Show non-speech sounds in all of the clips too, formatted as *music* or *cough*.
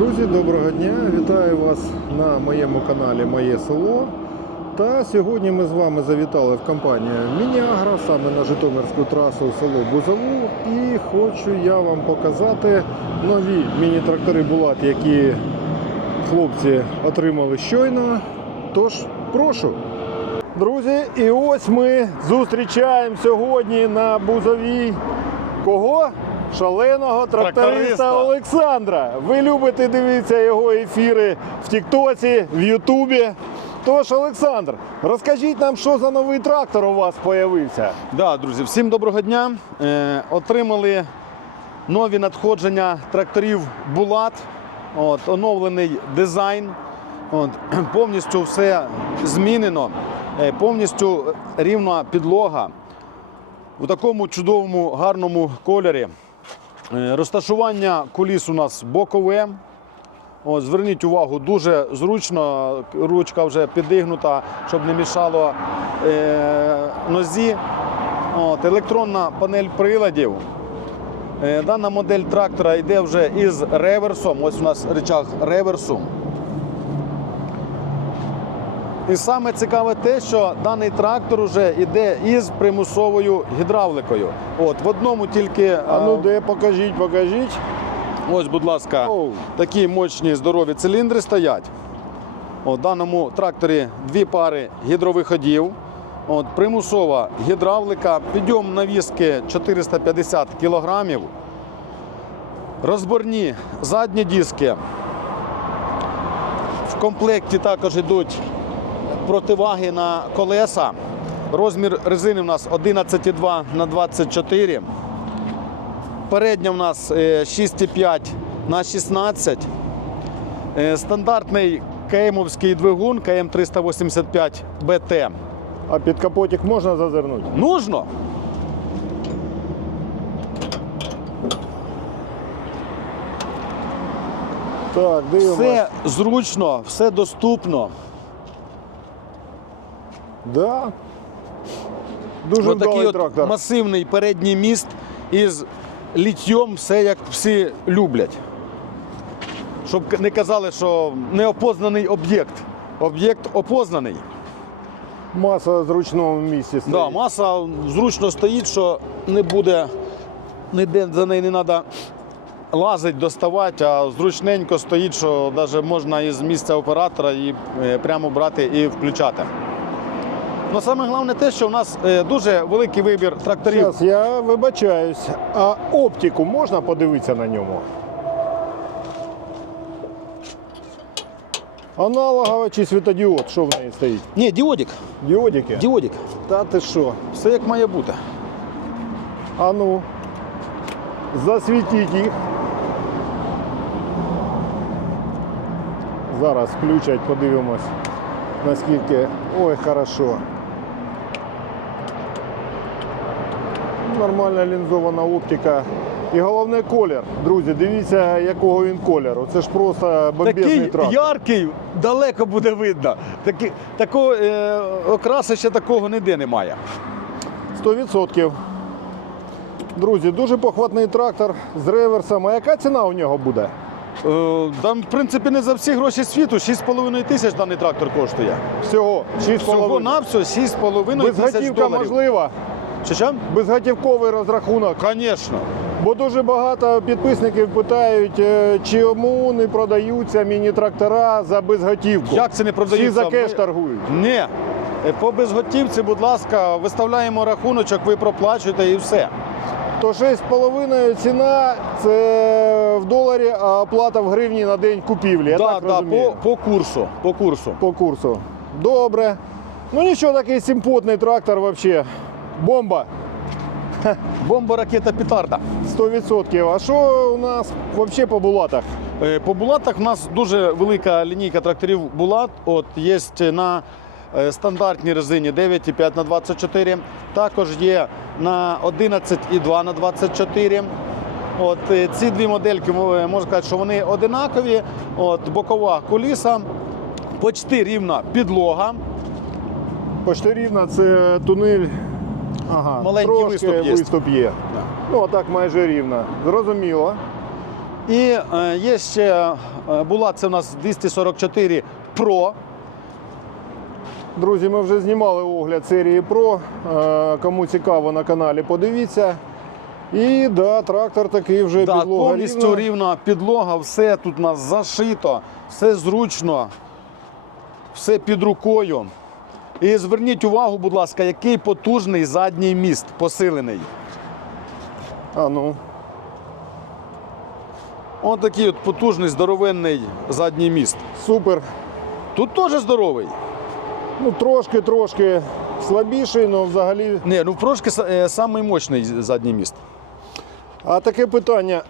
Друзі, доброго дня! Вітаю вас на моєму каналі Моє Село. Та сьогодні ми з вами завітали в компанію Мініагра, саме на Житомирську трасу село Бузову. І хочу я вам показати нові міні-трактори Булат, які хлопці отримали щойно. Тож, прошу. Друзі, і ось ми зустрічаємо сьогодні на Бузовій. Кого? шаленого тракториста Олександра. Ви любите дивитися його ефіри в Тіктоці, в Ютубі. Тож, Олександр, розкажіть нам, що за новий трактор у вас з'явився. Да, друзі, всім доброго дня. Е, Отримали нові надходження тракторів Булат, От, оновлений дизайн. От, *clears throat* Повністю все змінено, е, повністю рівна підлога у такому чудовому гарному кольорі. Е, розташування куліс у нас бокове. О, зверніть увагу, дуже зручно, ручка вже підігнута, щоб не мішало е, нозі. От, Електронна панель приладів. Е, Дана модель трактора йде вже із реверсом. Ось у нас речах реверсу. І саме цікаве те, що даний трактор вже йде із примусовою гідравликою. От в одному тільки А ну де покажіть, покажіть. Ось, будь ласка, Оу. такі мощні здорові циліндри стоять. У даному тракторі дві пари гідровиходів. От, Примусова гідравлика, підйом навіски 450 кілограмів. Розборні задні диски. В комплекті також йдуть противаги на колеса. Розмір резини у нас 11,2 на 24. Передня у нас 6,5 е, на 16. Е, стандартний кеймовський двигун КМ385БТ. А під капотик можна зазирнути? Нужно. Так, дивимось. Все зручно, все доступно. Да. Дуже такий от трактор. масивний передній міст із літьом, все як всі люблять. Щоб не казали, що неопознаний об'єкт. Об'єкт опознаний. Маса в місці стоїть. Да, маса зручно стоїть, що не буде, ніде за неї не треба лазити, доставати, а зручненько стоїть, що навіть можна із місця оператора її е, прямо брати і включати. Ну саме головне те, що у нас е, дуже великий вибір тракторів. Зараз я вибачаюсь, а оптику можна подивитися на ньому. Аналогова чи світодіод, що в неї стоїть? Ні, діодик. Діодики? Діодик. Та ти що? Все як має бути. А ну, засвітіть їх. Зараз включать, подивимось, наскільки... Ой, хорошо. нормальна лінзована оптика. І головне колір. Друзі, дивіться, якого він кольору. Це ж просто бомбезний трактор. Такий яркий, далеко буде видно. Такі, такого е, окраса ще такого ніде немає. 100%. Друзі, дуже похватний трактор з реверсом. А яка ціна у нього буде? Там, е, в принципі, не за всі гроші світу. 6,5 тисяч даний трактор коштує. Всього 6,5. Всього на все 6,5 тисяч доларів. Безготівка можлива. Чи що? Безготівковий розрахунок, звісно. Бо дуже багато підписників питають, е, чому не продаються міні-трактора за безготівку. Як це не продаються? Всі за кеш торгують. Ні. Е, по безготівці, будь ласка, виставляємо рахуночок, ви проплачуєте і все. То 6,5 ціна це в доларі, а оплата в гривні на день купівлі. Я да, так да, розумію? По, по курсу. По курсу. По курсу. Добре. Ну нічого, такий симпотний трактор взагалі. Бомба! бомба, ракета, петарда. 100%. А що у нас взагалі по булатах? Е, по булатах у нас дуже велика лінійка тракторів булат. От Є на е, стандартній резині 9,5 на 24 також є на 11,2 на 24 От е, Ці дві модельки можна сказати, що вони одинакові. От Бокова куліса, почти рівна підлога. Почти рівна це тунель. Ага, маленький трошки виступ є. виступ є. Да. Ну, так майже рівно. Зрозуміло. І е, є ще е, була це у нас 244 Pro. Друзі, ми вже знімали огляд серії Pro. Е, Кому цікаво на каналі, подивіться. І да, трактор такий вже да, підлога Повністю рівна. рівна підлога, все тут у нас зашито, все зручно, все під рукою. І зверніть увагу, будь ласка, який потужний задній міст посилений. А ну. Ось такий от потужний здоровенний задній міст. Супер. Тут теж здоровий. Ну, трошки-трошки слабіший, але взагалі. Не, ну трошки е, самий мощний задній міст. А таке питання.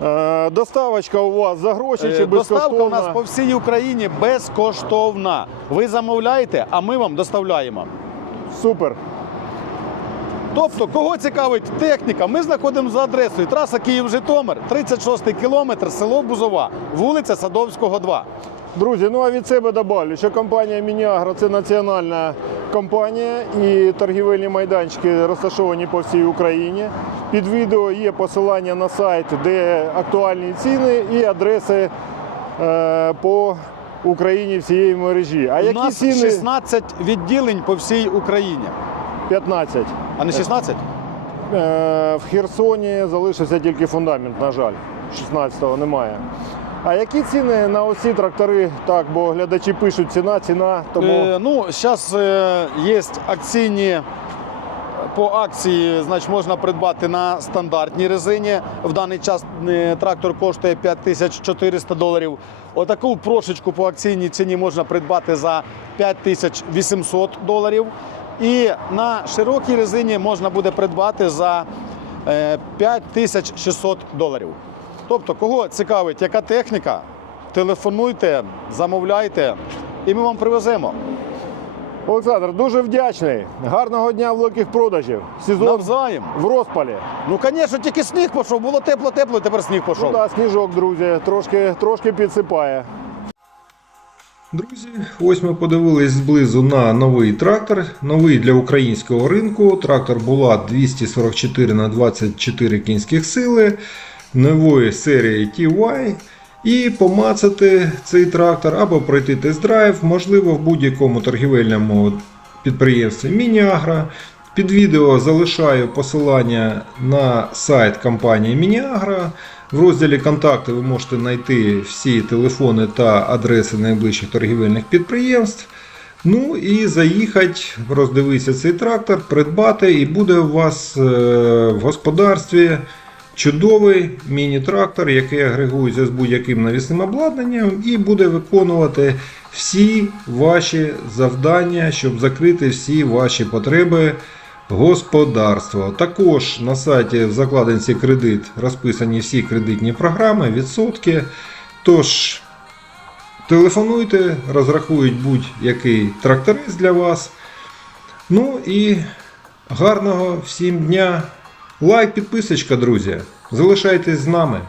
Е, доставочка у вас за гроші чи е, безкоштовна? Доставка у нас по всій Україні безкоштовна. Ви замовляєте, а ми вам доставляємо. Супер. Тобто, кого цікавить техніка, ми знаходимо за адресою траса Київ-Житомир, 36 кілометр, село Бузова, вулиця Садовського, 2. Друзі, ну а від себе добавлю, що компанія Мініагро це національна компанія і торгівельні майданчики розташовані по всій Україні. Під відео є посилання на сайт, де актуальні ціни і адреси е, по Україні всієї мережі. А У які нас ціни? 16 відділень по всій Україні. 15. А не 16? Е, в Херсоні залишився тільки фундамент, на жаль. 16-го немає. А які ціни на усі трактори? Так, бо глядачі пишуть ціна, ціна. тому... Е, ну, Зараз е, є акційні по акції, значить, можна придбати на стандартній резині. В даний час е, трактор коштує 5400 доларів. Отаку прошечку по акційній ціні можна придбати за 5800 доларів. І на широкій резині можна буде придбати за 5600 е, доларів. Тобто, кого цікавить, яка техніка, телефонуйте, замовляйте, і ми вам привеземо. Олександр, дуже вдячний. Гарного дня великих продажів. Сезон Навзаєм. в розпалі. Ну, звісно, тільки сніг пішов. Було тепло-тепло, тепер сніг пішов. Ну, да, сніжок, друзі, трошки, трошки підсипає. Друзі, ось ми подивились зблизу на новий трактор. Новий для українського ринку. Трактор була 244 на 24 кінських сили нової серії TY і помацати цей трактор або пройти тест-драйв, можливо, в будь-якому торгівельному підприємстві Мініагра. Під відео залишаю посилання на сайт компанії Мініагра. В розділі Контакти ви можете знайти всі телефони та адреси найближчих торгівельних підприємств. Ну і заїхати, роздивитися цей трактор, придбати, і буде у вас е, в господарстві. Чудовий міні-трактор, який агрегується з будь-яким навісним обладнанням, і буде виконувати всі ваші завдання, щоб закрити всі ваші потреби господарства. Також на сайті в закладинці кредит розписані всі кредитні програми, відсотки. Тож, телефонуйте, розрахують будь-який тракторист для вас. Ну і гарного всім дня! Лайк, підписочка, друзі. Залишайтесь з нами.